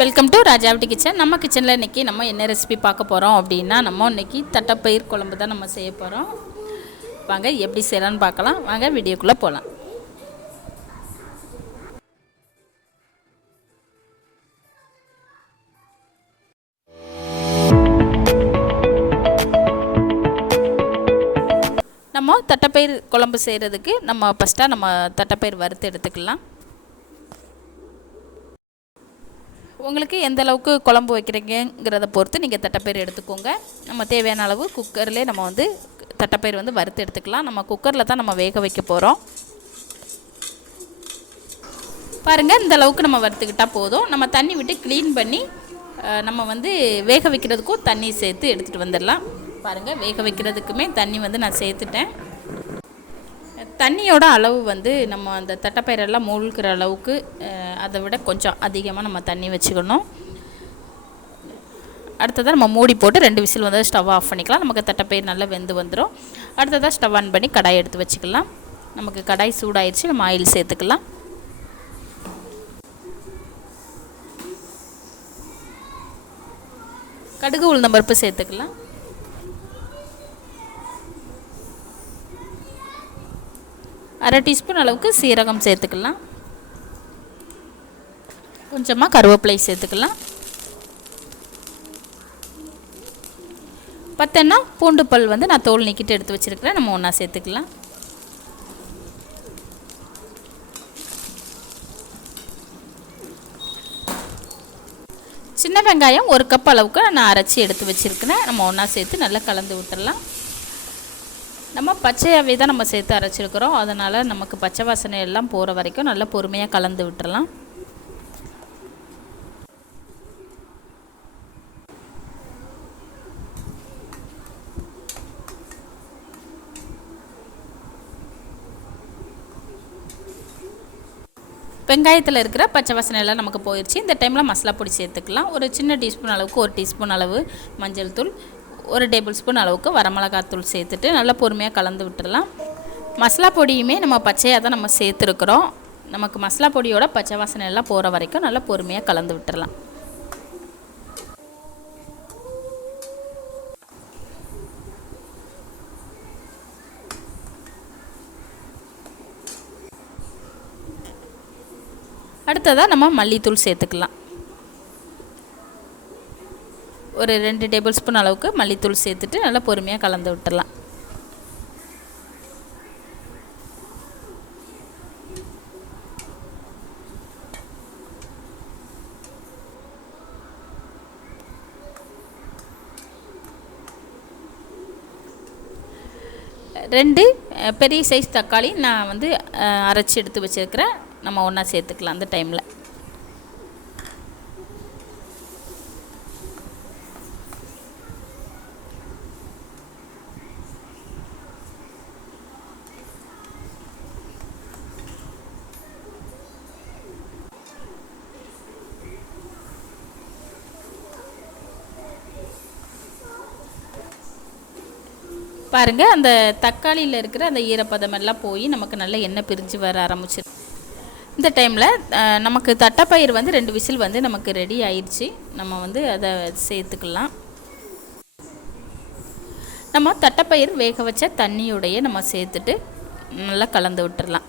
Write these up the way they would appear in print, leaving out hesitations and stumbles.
Welcome to ராஜாவட்டி kitchen. நம்ம கிச்சனில் இன்றைக்கி நம்ம என்ன ரெசிபி பார்க்க போகிறோம் அப்படின்னா, நம்ம இன்றைக்கி தட்டைப்பயிர் குழம்பு தான் நம்ம செய்ய போகிறோம். வாங்க எப்படி செய்யலான்னு பார்க்கலாம். வாங்க வீடியோக்குள்ளே போகலாம். நம்ம தட்டைப்பயிர் குழம்பு செய்கிறதுக்கு நம்ம ஃபஸ்ட்டாக நம்ம தட்டைப்பயிர் வறுத்து எடுத்துக்கலாம். உங்களுக்கு எந்த அளவுக்கு குழம்பு வைக்கிறீங்கிறத பொறுத்து நீங்கள் தட்டைப்பயிர் எடுத்துக்கோங்க. நம்ம தேவையான அளவு குக்கர்லேயே நம்ம தட்டைப்பயிர் வறுத்து எடுத்துக்கலாம். நம்ம குக்கரில் தான் நம்ம வேக வைக்க போகிறோம். பாருங்கள், இந்த அளவுக்கு நம்ம வறுத்துக்கிட்டால் போதும். நம்ம தண்ணி விட்டு க்ளீன் பண்ணி நம்ம வேக வைக்கிறதுக்கும் தண்ணி சேர்த்து எடுத்துகிட்டு வந்துடலாம். பாருங்கள், வேக வைக்கிறதுக்குமே தண்ணி நான் சேர்த்துட்டேன். தண்ணியோட அளவு நம்ம அந்த தட்டைப்பயிரெல்லாம் மூழ்கிற அளவுக்கு அதை விட கொஞ்சம் அதிகமாக நம்ம தண்ணி வச்சுக்கணும். அடுத்ததாக நம்ம மூடி போட்டு 2 விசில் ஸ்டவ் ஆஃப் பண்ணிக்கலாம். நமக்கு தட்டைப்பயிர் நல்லா வெந்து வந்துடும். அடுத்ததாக ஸ்டவ் ஆன் பண்ணி கடாய் எடுத்து வச்சுக்கலாம். நமக்கு கடாய் சூடாயிடுச்சு. நம்ம ஆயில் சேர்த்துக்கலாம். கடுகு உளுந்தம்பருப்பு சேர்த்துக்கலாம். அரை டீஸ்பூன் அளவுக்கு சீரகம் சேர்த்துக்கலாம். கொஞ்சமாக கருவேப்பிலை சேர்த்துக்கலாம். 10 பூண்டு பல் நான் தோல் நீக்கிட்டு எடுத்து வச்சுருக்கிறேன். நம்ம ஒன்றா சேர்த்துக்கலாம். சின்ன வெங்காயம் 1 கப் அளவுக்கு நான் அரைச்சி எடுத்து வச்சுருக்கிறேன். நம்ம ஒன்றா சேர்த்து நல்லா கலந்து விட்டுடலாம். நம்ம பச்சையாகவே தான் நம்ம சேர்த்து அரைச்சிருக்கிறோம். அதனால் நமக்கு பச்சை வாசனை எல்லாம் போகிற வரைக்கும் நல்லா பொறுமையாக கலந்து விட்டுறலாம். வெங்காயத்தில் இருக்கிற பச்சை வாசனை எல்லாம் நமக்கு போயிடுச்சு. இந்த டைமில் மசாலா பொடி சேர்த்துக்கலாம். ஒரு சின்ன டீஸ்பூன் அளவுக்கு 1 டீஸ்பூன் அளவு மஞ்சள் தூள், 1 டேபிள் ஸ்பூன் அளவுக்கு வரமிளகாத்தூள் சேர்த்துட்டு நல்லா பொறுமையாக கலந்து விட்டுடலாம். மசாலா பொடியுமே நம்ம பச்சையாக தான் நம்ம சேர்த்துருக்குறோம். நமக்கு மசாலா பொடியோட பச்சை வாசனை எல்லாம் போகிற வரைக்கும் நல்லா பொறுமையாக கலந்து விட்டுடலாம். அடுத்ததாக நம்ம மல்லித்தூள் சேர்த்துக்கலாம். ஒரு 2 டேபிள் ஸ்பூன் அளவுக்கு மல்லித்தூள் சேர்த்துட்டு நல்லா பொறுமையாக கலந்து விட்டுடலாம். ரெண்டு பெரிய சைஸ் தக்காளி நான் அரைச்சி எடுத்து வச்சுருக்கிறேன். நம்ம ஒன்றா சேர்த்துக்கலாம். அந்த டைமில் பாருங்கள், அந்த தக்காளியில் இருக்கிற அந்த ஈரப்பதம் எல்லாம் போய் நமக்கு நல்ல எண்ணெய் பிரிஞ்சு வர ஆரம்பிச்சு. இந்த டைமில் நமக்கு தட்டைப்பயிர் 2 விசில் நமக்கு ரெடி ஆயிடுச்சு. நம்ம அதை சேர்த்துக்கலாம். நம்ம தட்டைப்பயிர் வேக வச்ச தண்ணியோடையே நம்ம சேர்த்துட்டு நல்லா கலந்து விட்டுடலாம்.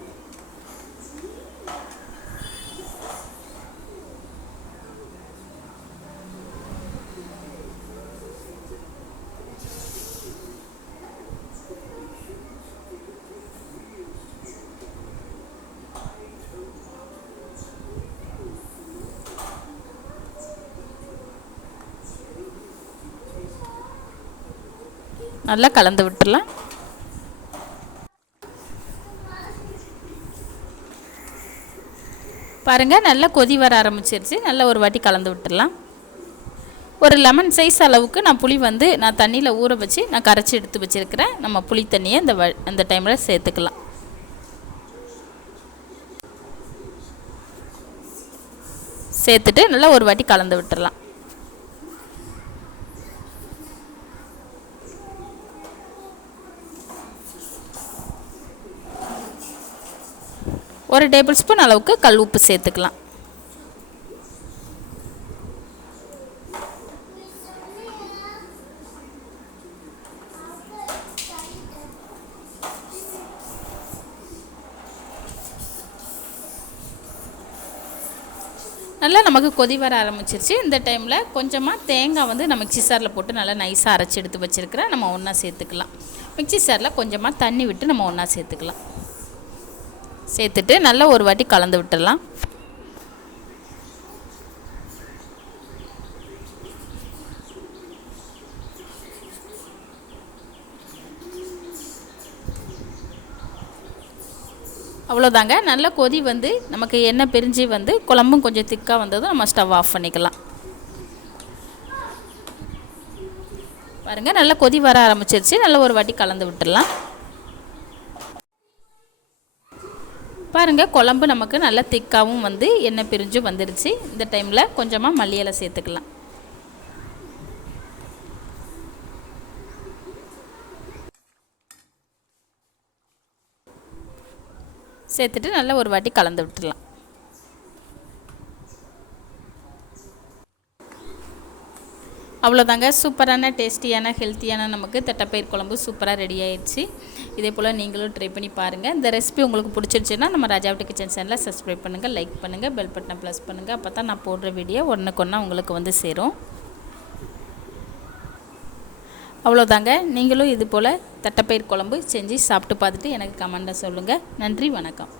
நல்லா கலந்து விட்டுடலாம். பாருங்கள், நல்லா கொதி வர ஆரம்பிச்சிருச்சு. நல்லா ஒரு வாட்டி கலந்து விட்டுடலாம். ஒரு லெமன் சைஸ் அளவுக்கு நான் புளி நான் தண்ணியில் ஊற வச்சு நான் கரைச்சி எடுத்து வச்சுருக்கிறேன். நம்ம புளி தண்ணியை இந்த டைமில் சேர்த்துக்கலாம். சேர்த்துட்டு நல்லா ஒரு வாட்டி கலந்து விட்டுடலாம். ஒரு டேபிள் ஸ்பூன் அளவுக்கு கல் உப்பு சேர்த்துக்கலாம். நல்லா நமக்கு கொதி வர ஆரம்பிச்சிருச்சு. இந்த டைமில் கொஞ்சமாக தேங்காய் வந்து நான் மிக்ஸி சாரில் போட்டு நல்லா நைஸாக அரைச்சி எடுத்து வச்சுருக்கிறேன். நம்ம ஒன்றா சேர்த்துக்கலாம். மிக்ஸி சாரில் கொஞ்சமாக தண்ணி விட்டு நம்ம ஒன்றா சேர்த்துக்கலாம். சேர்த்துட்டு நல்லா ஒரு வாட்டி கலந்து விட்டுடலாம். அவ்வளோதாங்க. நல்ல கொதி வந்து நமக்கு எண்ணெய் பிரிஞ்சு வந்து குழம்பும் கொஞ்சம் திக்காக வந்ததும் நம்ம ஸ்டவ் ஆஃப் பண்ணிக்கலாம். பாருங்கள், நல்லா கொதி வர ஆரம்பிச்சிருச்சு. நல்லா ஒரு வாட்டி கலந்து விட்டுடலாம். பாருங்கள், குழம்பு நமக்கு நல்லா திக்காகவும் வந்து எண்ணெய் பிரிஞ்சு வந்துடுச்சு. இந்த டைமில் கொஞ்சமாக மல்லி இலை சேர்த்துக்கலாம். சேர்த்துட்டு நல்லா ஒரு வாட்டி கலந்து விட்டுடலாம். அவ்வளோதாங்க. சூப்பரான டேஸ்டியான ஹெல்த்தியான நமக்கு தட்டைப்பயிர் குழம்பு சூப்பராக ரெடி ஆயிடுச்சு. இதே போல் நீங்களும் ட்ரை பண்ணி பாருங்கள். இந்த ரெசிபி உங்களுக்கு பிடிச்சிருச்சுன்னா நம்ம ராஜாவட்டி கிச்சன் சேனலை சப்ஸ்கிரைப் பண்ணுங்கள், லைக் பண்ணுங்கள், பெல் பட்டனை ப்ளஸ் பண்ணுங்கள். அப்போ தான் நான் போடுற வீடியோ ஒன்றுக்கொன்னா உங்களுக்கு வந்து சேரும். அவ்வளோதாங்க. நீங்களும் இது போல் தட்டைப்பயிர் குழம்பு செஞ்சு சாப்பிட்டு பார்த்துட்டு எனக்கு கமெண்ட்டை சொல்லுங்கள். நன்றி, வணக்கம்.